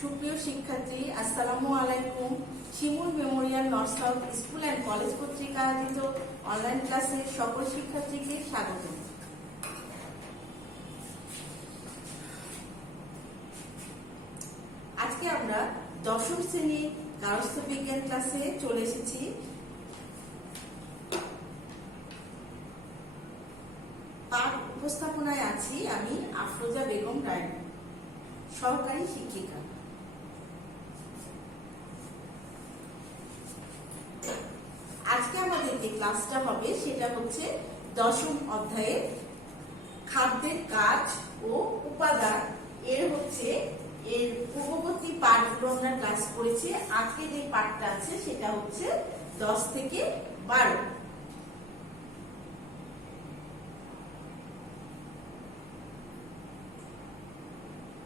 সুপ্রিয় শিক্ষার্থী, আসসালামু আলাইকুম। Shimul memorial north south school and college কর্তৃক আয়োজিত অনলাইন ক্লাসে সকল শিক্ষার্থীকে স্বাগত। আজকে আমরা দশম শ্রেণীর গার্হস্থ্য বিজ্ঞান ক্লাসে চলে এসেছি। পাঠ উপস্থাপনায় আছি আমি আফরোজা বেগম রায়, সহকারী শিক্ষিকা। আজকে আমাদের যে ক্লাসটা হবে সেটা হচ্ছে দশম অধ্যায়ের খাদ্যের কাজ ও উপাদান। এর পূর্ববর্তী পাঠগুলো আমরা ক্লাস করেছি। আজকে যে পাঠটা আছে সেটা হচ্ছে 10 থেকে 12।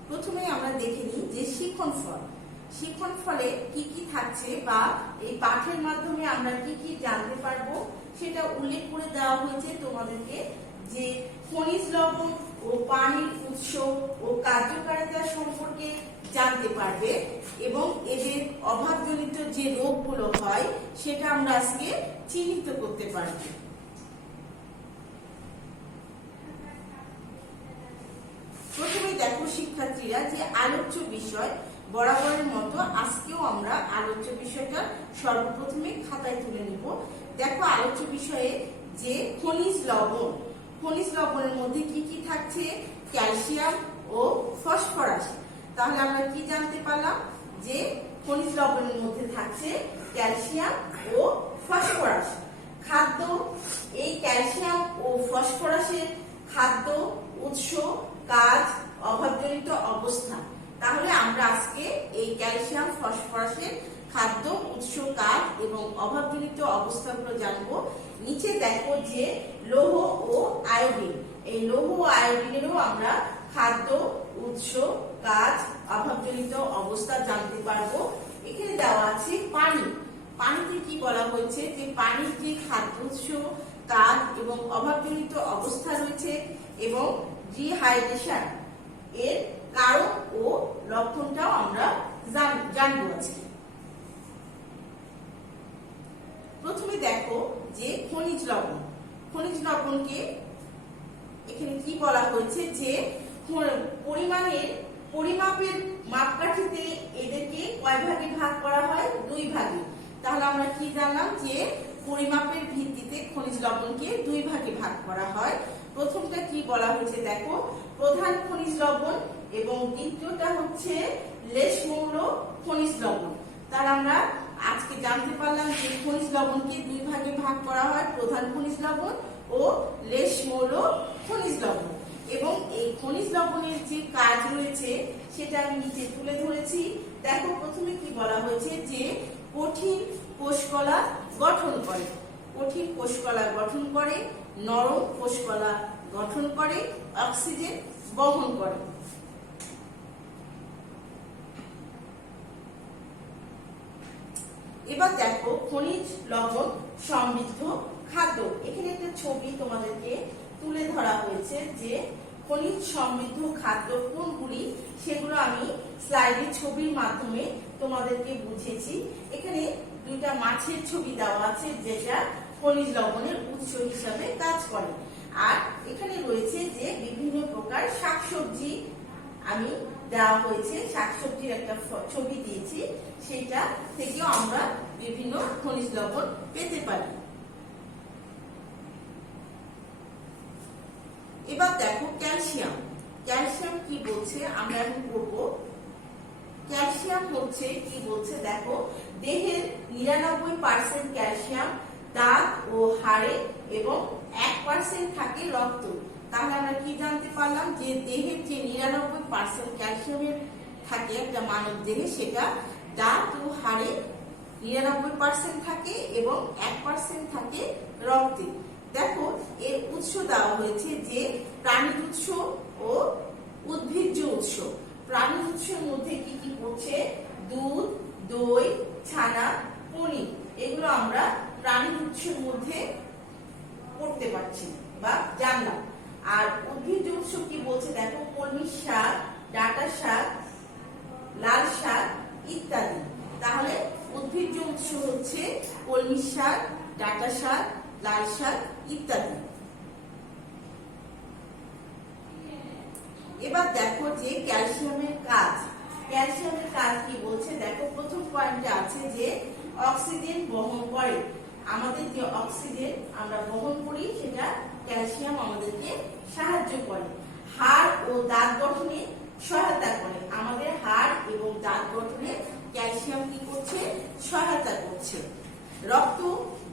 প্রথমে আমরা দেখে নিই যে শিখন ফলে কি কি থাকছে বা এই পাঠের মাধ্যমে আমরা কি কি জানতে পারবো সেটা উল্লেখ করে দেওয়া হয়েছে তোমাদেরকে। যে খনিজ লবণ ও পানির উৎস ও কার্যকারিতা সম্পর্কে জানতে পারবে এবং এদের অভাবজনিত যে রোগগুলো হয় সেটা আমরা আজকে চিহ্নিত করতে পারবো। প্রথমে দেখো শিক্ষার্থীরা, যে আলোচ্য বিষয় বরাবরের মতো আজকেও আমরা আলোচ্য বিষয়টা সর্বপ্রথমে খাতায় তুলে নিব। দেখো আলোচ্য বিষয়ে যে খনিজ লবণের মধ্যে কি কি থাকছে, ক্যালসিয়াম ও ফসফরাস। তাহলে আমরা কি জানতে পারলাম যে খনিজ লবণের মধ্যে থাকছে ক্যালসিয়াম ও ফসফরাস। খাদ্য, এই ক্যালসিয়াম ও ফসফরাসের খাদ্য, উৎস, কাজ, অভাবজনিত অবস্থা। তাহলে আমরা আজকে এই ক্যালসিয়াম ফসফরাসের খাদ্য, উৎস, কাজ এবং অভাবজনিত অবস্থাগুলো জানবো। নিচে দেখো যে লৌহ ও আয়োডিন, এই লৌহ ও আয়োডিনেরও আমরা খাদ্য, উৎস, কাজ, অভাবজনিত অবস্থা জানতে পারবো। এখানে দেওয়া আছে পানিতে কি বলা হয়েছে, যে পানির যে খাদ্য, উৎস, কাজ এবং অভাবজনিত অবস্থা রয়েছে এবং ডিহাইড্রেশন এর কারণ ও লক্ষণটাও আমরা জানবো আজকে। প্রথমে দেখো যে খনিজ লবণকে এখানে কি বলা হয়েছে, যে পরিমাপের মাপকাঠিতে এদেরকে কয় ভাগে ভাগ করা হয়, 2 ভাগে। তাহলে আমরা কি জানলাম যে পরিমাপের ভিত্তিতে খনিজ লবণকে 2 ভাগে ভাগ করা হয়। প্রথমটা কি বলা হয়েছে দেখো, প্রধান খনিজ লবণ এবং দ্বিতীয়টা হচ্ছে লেশমৌল খনিজ লবণ। তার আমরা আজকে জানতে পারলাম যে খনিজ লবণকে 2 ভাগে ভাগ করা হয়, প্রধান খনিজ লবণ ও লেশমৌল খনিজ লবণ। এবং এই খনিজ লবণের যে কাজ রয়েছে সেটা আমি নিচে তুলে ধরেছি। দেখো প্রথমে কি বলা হয়েছে, যে কঠিন কোষকলা গঠন করে, নরম কোষকলা গঠন করে, অক্সিজেন বহন করে। এবার দেখো খনিজ লবণ সমৃদ্ধ খাদ্য। এখানে একটা ছবি তোমাদেরকে তুলে ধরা হয়েছে, যে খনিজ সমৃদ্ধ খাদ্য কোনগুলি সেগুলো আমি স্লাইডে ছবির মাধ্যমে তোমাদেরকে বুঝিয়েছি। এখানে 2টা মাছের ছবি দেওয়া আছে যেটা খনিজ লবণের উৎস হিসাবে কাজ করে। আর এখানে রয়েছে যে বিভিন্ন প্রকার শাকসবজি আমি দেওয়া হয়েছে, শাকসবজির একটা ছবি দিয়েছি, সেটা থেকেও আমরা বিভিন্ন খনিজ লবণ পেতে পারি। এবার দেখো ক্যালসিয়াম কি বলছে আমরা এখন পড়বো। ক্যালসিয়াম হচ্ছে কি বলছে দেখো, দেহের 99% ক্যালসিয়াম দাঁত ও হাড়ে এবং 1% থাকে রক্ত। তাহলে আমরা কি জানতে পারলাম, যে দেহের যে 99% ক্যালসিয়ামের থাকে একটা মানব দেহে, সেটা দাঁত ও হাড়ে 99% থাকে এবং 1% থাকে রক্তে। দেখো এর উৎস দেওয়া হয়েছে, যে প্রাণীজ উৎস ও উদ্ভিজ্জ উৎস। প্রাণীজ উৎসের মধ্যে কি কি পড়ছে, দুধ, দই, ছানা, পনির, এগুলো আমরা প্রাণীজ উৎসের মধ্যে পড়তে পারছি বা জানলাম। আর উদ্ভিজ্জ উৎস কি বলছে দেখো, কলমি শাক, ডাঁটা শাক, লাল শাক, কলমি শাক, ডাঁটা শাক, লাল শাক ইত্যাদি। এবার দেখো যে ক্যালসিয়ামের কাজ। ক্যালসিয়ামের কাজ কি বলছে দেখো, প্রথম পয়েন্টে আছে যে অক্সিজেন বহন করে। আমাদের যে অক্সিজেন আমরা বহন করি সেটা ক্যালসিয়াম আমাদেরকে সাহায্য করে। হাড় ও দাঁত গঠনে সহায়তা করে। আমাদের হাড় এবং দাঁত গঠনে ক্যালসিয়াম কি করছে? সহায়তা করছে। রক্ত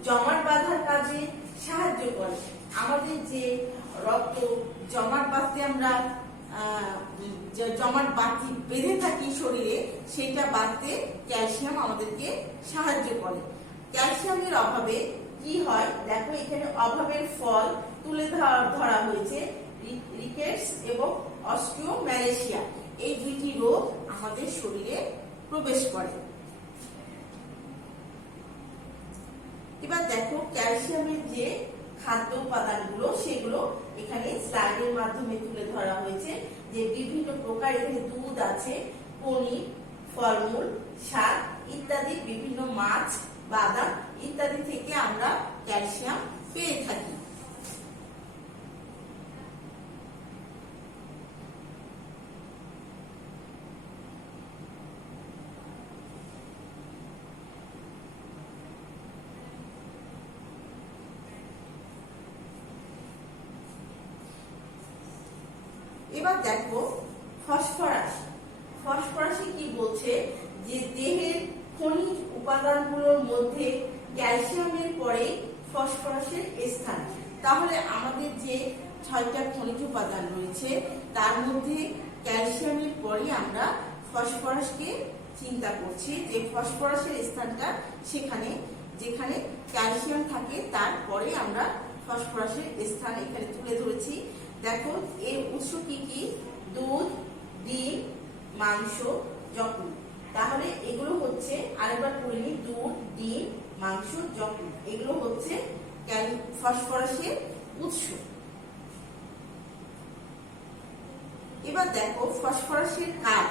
জমাট বাঁধার কাজে সাহায্য করে। আমাদের যে রক্ত জমাট বাঁধতে আমরা জমাট বাঁধি বেঁধে থাকি শরীরে, সেটা বাঁধতে ক্যালসিয়াম আমাদেরকে সাহায্য করে। ক্যালসিয়ামের অভাবে কি হয় দেখো, এখানে অভাবের ফল তুলে ধরা হয়েছে। রিকেটস এবং অস্টিওম্যালেশিয়া এই দুটি রোগ আমাদের শরীরে প্রবেশ করে। এবার দেখো ক্যালসিয়ামের যে খাদ্য উপাদানগুলো সেগুলো এখানে স্লাইডের মাধ্যমে তুলে ধরা হয়েছে। যে বিভিন্ন প্রকার, এখানে দুধ আছে, পনির, ফলমূল, শাক ইত্যাদি, বিভিন্ন মাছ, বাদাম ইত্যাদি থেকে আমরা ক্যালসিয়াম পেয়ে থাকি। এবার দেখো ফসফরাস। ফসফরাসে কি বলছে যে দেহের খনিজ উপাদানগুলোর মধ্যে ক্যালসিয়ামের পরে ফসফরাসের স্থান। তাহলে আমাদের যে 6টা খনিজ উপাদান রয়েছে তার মধ্যে ক্যালসিয়ামের পরে আমরা ফসফরাসকে চিন্তা করছি যে ফসফরাসের স্থানটা সেখানে, যেখানে ক্যালসিয়াম থাকে তারপরে আমরা ফসফরাসের স্থান এখানে তুলে ধরেছি। দেখো এর উৎস কি কি? দুধ, ডিম, মাংস, যকৃৎ। তাহলে এগুলো হচ্ছে, আরেকবার পড়ে নিই, দুধ, ডিম, মাংস, যকৃৎ, এগুলো হচ্ছে ফসফরাসের উৎস। এবার দেখো ফসফরাসের কাজ।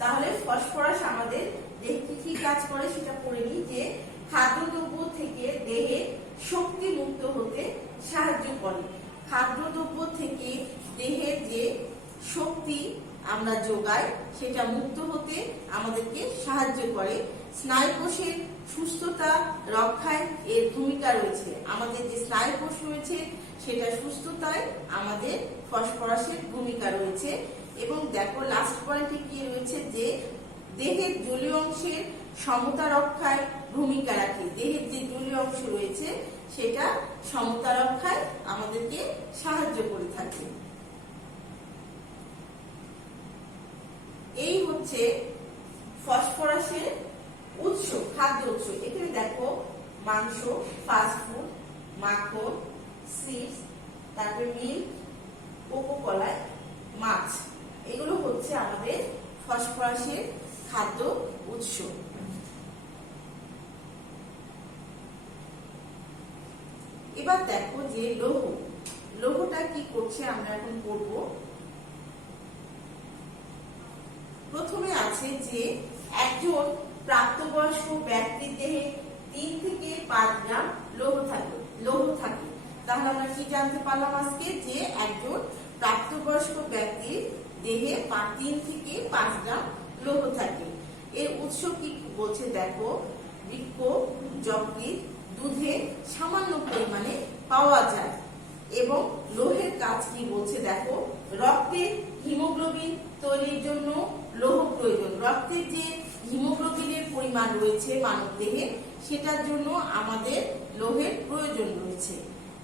তাহলে ফসফরাস আমাদের দেহে কি কি কাজ করে সেটা পড়ে নিই। যে খাদ্যদ্রব্য থেকে দেহে শক্তি মুক্ত হতে সাহায্য করে। খাদ্যদ্রব্য থেকে দেহের যে শক্তি আমরা যোগাই সেটা মুক্ত হতে আমাদেরকে সাহায্য করে। স্নায়ুকোষের সুস্থতা রক্ষায় এর ভূমিকা রয়েছে। আমাদের যে স্নায়ুকোষ রয়েছে সেটা সুস্থতায় আমাদের ফসফরাসের ভূমিকা রয়েছে। এবং দেখো লাস্ট পয়েন্টে কি রয়েছে যে দেহের জলীয় অংশের সমতা রক্ষায় ভূমিকা রাখে। দেহের যে জলীয় অংশ রয়েছে সেটা সমতা রক্ষায় আমাদেরকে সাহায্য করে থাকে। এই হচ্ছে ফসফরাসের উৎস, খাদ্য উৎস। এখানে দেখো মাংস, ফাস্টফুড, মাখন, চিপস, তারপরে মিল্ক, কোকোকলায়, মাছ, এগুলো হচ্ছে আমাদের ফসফরাসের খাদ্য উৎস। এবার দেখো যে লৌহ, লৌহটা কি করছে আমরা এখন পড়ব। প্রথমে আছে যে একজন প্রাপ্তবয়স্ক ব্যক্তির দেহে 3 থেকে 5 গ্রাম লৌহ থাকে। তাহলে আমরা কি জানতে পারলাম আজকে? যে একজন প্রাপ্তবয়স্ক ব্যক্তির দেহে 3 থেকে 5 গ্রাম লৌহ থাকে। এর উৎস কি বলছে দেখো, বৃক্ক, যকৃৎ, দুধে সামান্য পরিমাণে পাওয়া যায়। এবং লৌহের কাজ কি বলছে দেখো, রক্তে হিমোগ্লোবিন তৈরির জন্য লৌহ প্রয়োজন। রক্তের যে হিমোগ্লোবিনের পরিমাণ রয়েছে মানব দেহে সেটার জন্য আমাদের লৌহের প্রয়োজন রয়েছে।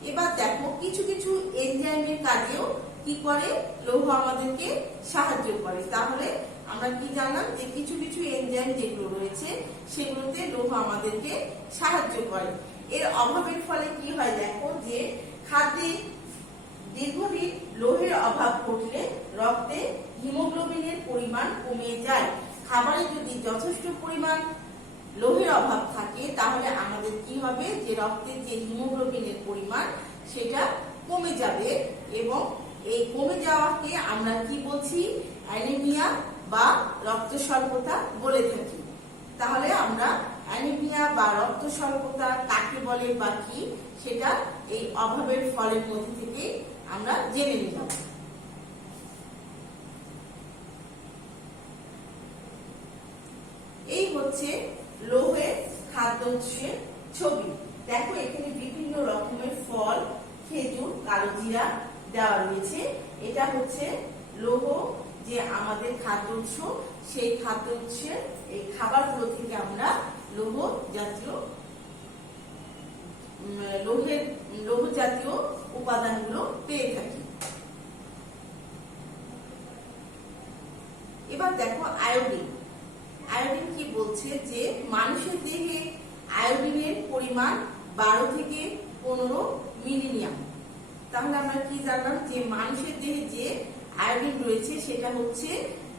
এবার দেখো কিছু কিছু এনজাইমের কাজেও কি করে, লৌহ আমাদেরকে সাহায্য করে। তাহলে আমরা কি জানলাম যে কিছু কিছু এনজাইম যেগুলো রয়েছে সেগুলোতে লৌহ আমাদেরকে সাহায্য করে। এর অভাবের ফলে কি হয় দেখো, যে খাদ্যে দীর্ঘদিন লৌহের অভাব ঘটলে রক্তে হিমোগ্লোবিনের পরিমাণ কমে যায়। খাবারে যদি যথেষ্ট পরিমাণ লৌহের অভাব থাকে তাহলে আমাদের কি হবে, যে রক্তের যে হিমোগ্লোবিনের পরিমাণ সেটা কমে যাবে। এবং এই কমে যাওয়াকে আমরা কি বলছি, অ্যানিমিয়া বা রক্ত স্বল্পতা বলে থাকি। তাহলে আমরা অ্যানিমিয়া বা রক্ত স্বল্পতা কাকে বলে বা কি, সেটা এই অভাবের ফলের মধ্যে থেকে আমরা জেনে নিলাম। এই হচ্ছে লৌহের খাদ্য উৎসের ছবি। দেখো এখানে বিভিন্ন রকমের ফল, খেজুর, কালোজিরা দেওয়া রয়েছে। এটা হচ্ছে লৌহ যে আমাদের খাদ্য উৎস, সেই খাদ্য উৎসের এই খাবারগুলো থেকে আমরা লৌহ জাতীয় উপাদানগুলো পেয়ে থাকি। এবার দেখো আয়োডিন। আয়োডিন কি বলছে যে মানুষের দেহে আয়োডিনের পরিমাণ 12 থেকে 15 মিলিগ্রাম। তাহলে আমরা কি জানলাম যে মানুষের দেহে যে আয়োডিন রয়েছে সেটা হচ্ছে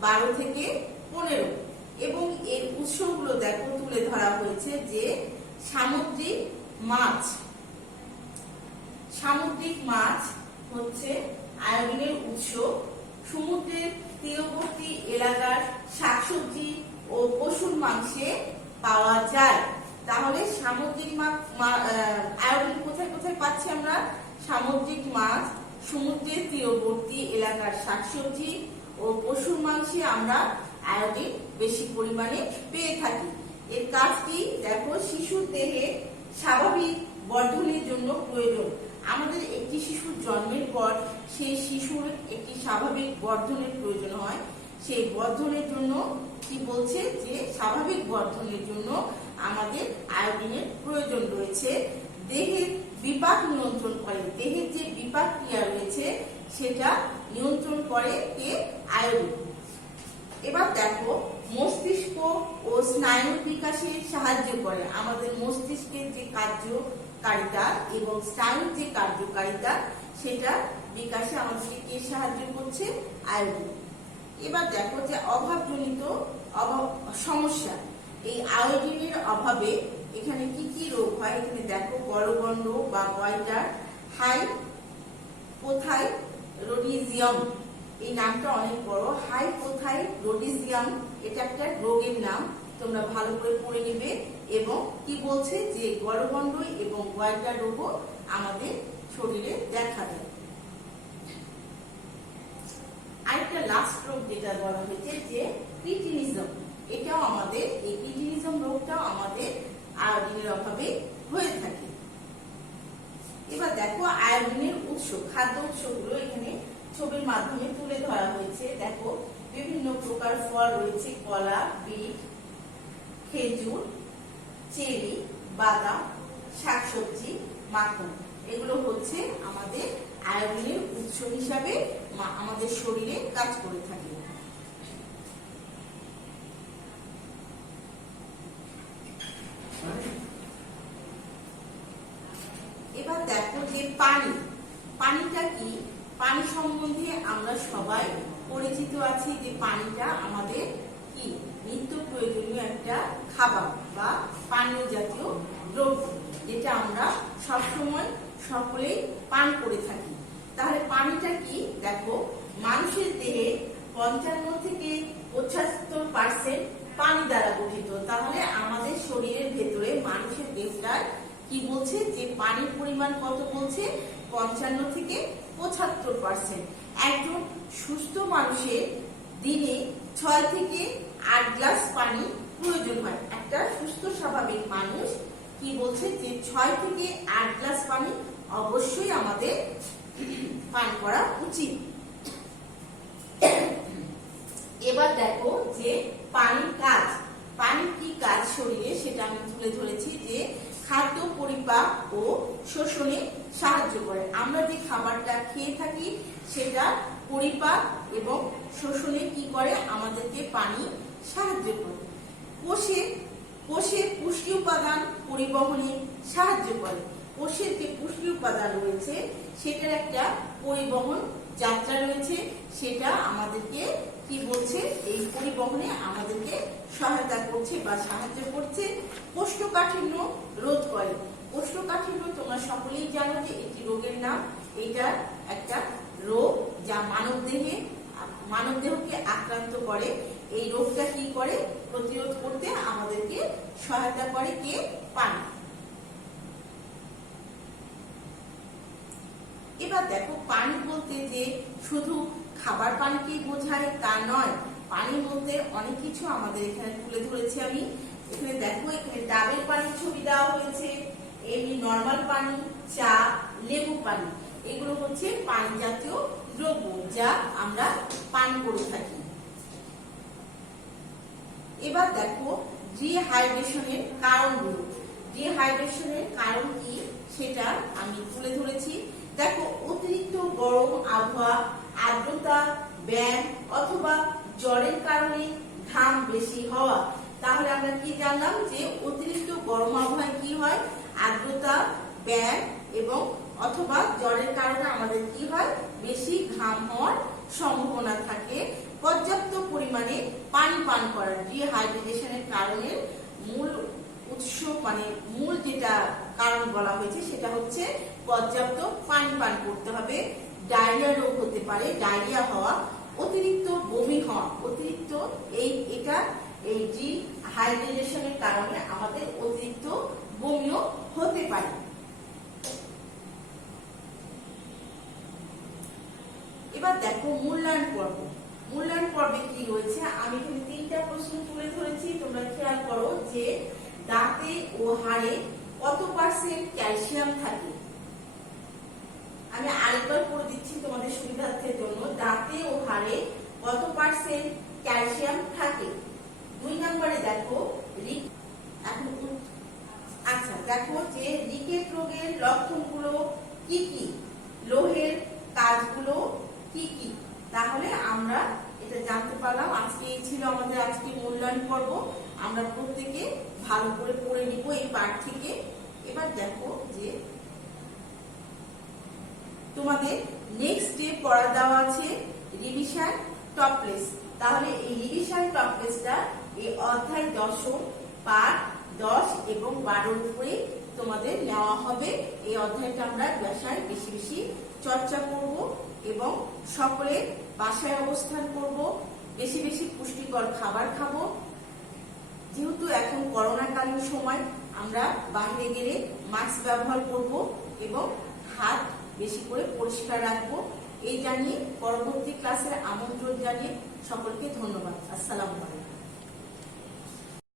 12 থেকে 15, এবং এর উৎসগুলো দেখো তুলে ধরা হয়েছে যে সামুদ্রিক মাছ। সামুদ্রিক মাছ হচ্ছে আয়োডিনের উৎস। সমুদ্রের তীরবর্তী এলাকার শাকসবজি ও পশুর মাংসে পাওয়া যায়। তাহলে সামুদ্রিক আয়োডিন কোথায় কোথায় পাচ্ছি আমরা? সামুদ্রিক মাছ, সমুদ্রের তীরবর্তী এলাকার শাকসবজি ও পশুর মাংসে আমরা আয়োডিন বেশি পরিমাণে পেয়ে থাকি। এর কাজ কি? দেখো শিশুর দেহে স্বাভাবিক বর্ধনের জন্য প্রয়োজন। আমাদের একটি শিশুর জন্মের পর সেই শিশুর একটি স্বাভাবিক বর্ধনের প্রয়োজন হয়। সেই বর্ধনের জন্য কি বলছে যে স্বাভাবিক বর্ধনের জন্য আমাদের আয়োডিনের প্রয়োজন রয়েছে। দেহের বিপাক নিয়ন্ত্রণ করে, দেহের যে বিপাক ক্রিয়া রয়েছে সেটা নিয়ন্ত্রণ করে কে? আয়োডিন। এবার দেখো মস্তিষ্ক ও স্নায়ুর বিকাশে সাহায্য করে। আমাদের মস্তিষ্কের যে কার্যকারিতা এবং স্নায়ুর যে কার্যকারিতা সেটা বিকাশে আমাদেরকে কে সাহায্য করছে? আয়োডিন। এবার দেখো যে অভাবজনিত সমস্যা। এই আয়োডিনের অভাবে এখানে কি কি রোগ হয়? এখানে দেখো গলগণ্ড বা গয়টার হাইপোথাইরয়েডিজম, এই নামটা অনেক বড়। হাইপোথাইরয়েডিজম এটা একটা রোগের নাম, তোমরা ভালো করে পড়ে নিবে। এবং কি বলছে যে গলগণ্ড এবং গয়টার রোগও আমাদের শরীরে দেখা দেয়। আরেকটা লাস্ট রোগ যেটা বলা হয়েছে যে ক্রিটিনিজম, এটাও আমাদের, এই ক্রিটিনিজম রোগটাও আমাদের আয়োডিনের অভাবে হয়ে থাকে। এবার দেখো আয়োডিনের উৎস, খাদ্য উৎসগুলো এখানে ছবির মাধ্যমে তুলে ধরা হয়েছে। দেখো বিভিন্ন প্রকার ফল রয়েছে, কলা, বিট, খেজুর, চেরি, বাদাম, শাকসবজি, মাখন। এগুলো হচ্ছে আমাদের আয়োডিনের উৎস হিসাবে আমাদের শরীরে কাজ করে থাকে। এবার দেখো যে পানিটা কি? পানি সম্বন্ধে আমরা সবাই পরিচিত আছি যে পানিটা আমাদের কি নিত্য প্রয়োজনীয় একটা খাবার বা পানীয় জাতীয় দ্রব্য, যেটা আমরা সবসময় সকলেই পান করে থাকি। তাহলে পানিটা কি? দেখো মানুষের দেহে 55 থেকে 75% পানি দ্বারা গঠিত। তাহলে আমাদের শরীরের ভেতরে মানুষের দেহটার কি বলছে যে পানির পরিমাণ কত বলছে? 55 থেকে 75%। একজন সুস্থ মানুষের দিনে 6 থেকে 8 গ্লাস পানি প্রয়োজন হয়। একটা সুস্থ স্বাভাবিক মানুষ কি বলছে যে 6 থেকে 8 গ্লাস পানি অবশ্যই আমাদের পান করা উচিত। এবার দেখো যে পানির কাজ, পানির কি কাজ শরীরে সেটা আমি তুলে ধরেছি যে খাদ্য পরিপাক ও শোষণে সাহায্য করে। আমরা যে খাবারটা খেয়ে থাকি সেটা পরিপাক এবং শোষণে কি করে? আমাদেরকে পানি সাহায্য করে। কোষের পুষ্টি উপাদান পরিবহনে সাহায্য করে। কোষের যে পুষ্টি উপাদান রয়েছে সেটার একটা পরিবহন যাত্রা রয়েছে, সেটা আমাদেরকে কি বলছে? এই পরিবহনে আমাদেরকে সহায়তা করছে বা সাহায্য করছে। কোষ্ঠকাঠিন্য রোধ করে। কোষ্ঠকাঠিন্য তোমরা সকলেই জানো যে একটি রোগের নাম। এটা একটা রোগ যা মানব দেহকে আক্রান্ত করে। এই রোগটা কি করে? প্রতিরোধ করতে আমাদেরকে সহায়তা করে কে? পানি। এবার দেখো পানি বলতে যে শুধু খাবার পানিকেই বোঝায় তা নয়, পানি বলতে অনেক কিছু আমাদের এখানে তুলে ধরেছি আমি। এখানে দেখো, এখানে ডাবের পানির ছবি দেওয়া হয়েছে, এমনি নরমাল পানি, চা, লেবু পানি, এগুলো হচ্ছে পানি জাতীয় দ্রব্য যা আমরা পান করে থাকি। এবার দেখো ডিহাইড্রেশনের কারণগুলো। ডিহাইড্রেশনের কারণ কি সেটা আমি তুলে ধরেছি। দেখো, অতিরিক্ত গরম আবহাওয়া, আর্দ্রতা, ব্যায়াম অথবা জ্বরের কারণে ঘাম বেশি হওয়া। তাহলে আমরা কি জানলাম যে অতিরিক্ত গরম আবহাওয়ায় কি হয়? আর্দ্রতা, ব্যায়াম এবং অথবা জ্বরের কারণে আমাদের কি হয়? বেশি ঘাম হওয়ার সম্ভাবনা থাকে। পর্যাপ্ত পরিমাণে পানি পান করা ডিহাইড্রেশনের কারণের মূল উৎস, মানে মূল যেটা কারণ বলা হয়েছে সেটা হচ্ছে পর্যাপ্ত পানি পান করতে হবে। ডায়রিয়া রোগ হতে পারে, ডায়রিয়া হওয়া, অতিরিক্ত বমি হওয়া, অতিরিক্ত এই ডিহাইড্রেশনের কারণে আমাদের অতিরিক্ত বমিও হতে পারে। এবার দেখো মূল্যায়ন পর্ব। মূল্যায়ন পর্বে কি রয়েছে? আমি এখানে 3টা প্রশ্ন তুলে ধরেছি, তোমরা খেয়াল করো যে দাঁতে ও হাড়ে কত পার্সেন্ট ক্যালসিয়াম থাকে। আমি আরেকবার করে দিচ্ছি তোমাদের সুবিধার্থের জন্য। দাঁতে ও হাড়ে কত পার্সেন্ট ক্যালসিয়াম থাকে? 2 নম্বরে দেখো আচ্ছা দেখো যে রিকেট রোগের লক্ষণগুলো কি কি, লোহের কাজগুলো কি কি। তাহলে আমরা এটা জানতে পারলাম। আজকে এই ছিল আমাদের আজকে মূল্যায়ন পর্ব। আমরা প্রত্যেকে ভালো করে পড়ে নিব এই পাঠ থেকে। এবার দেখো যে তোমাদের নেক্সট ডে পড়া দেওয়া আছে রিভিশন টপলেস। তাহলে এই রিভিশন টপলেসটা এই অধ্যায় 10 পাঠ 10 এবং 12 উপরে তোমাদের নেওয়া হবে। এই অধ্যায়টা আমরা বাসায় বেশি বেশি চর্চা করব এবং সকলে বাসায় অবস্থান করব, বেশি বেশি পুষ্টিকর খাবার খাবো। যেহেতু এখন করোনাকালীন সময়, আমরা বাইরে গেলে মাস্ক ব্যবহার করব এবং হাত বেশি করে পরিষ্কার রাখবো। এই জানিয়ে পরবর্তী ক্লাসের আমন্ত্রণ জানিয়ে সকলকে ধন্যবাদ। আসসালামু আলাইকুম।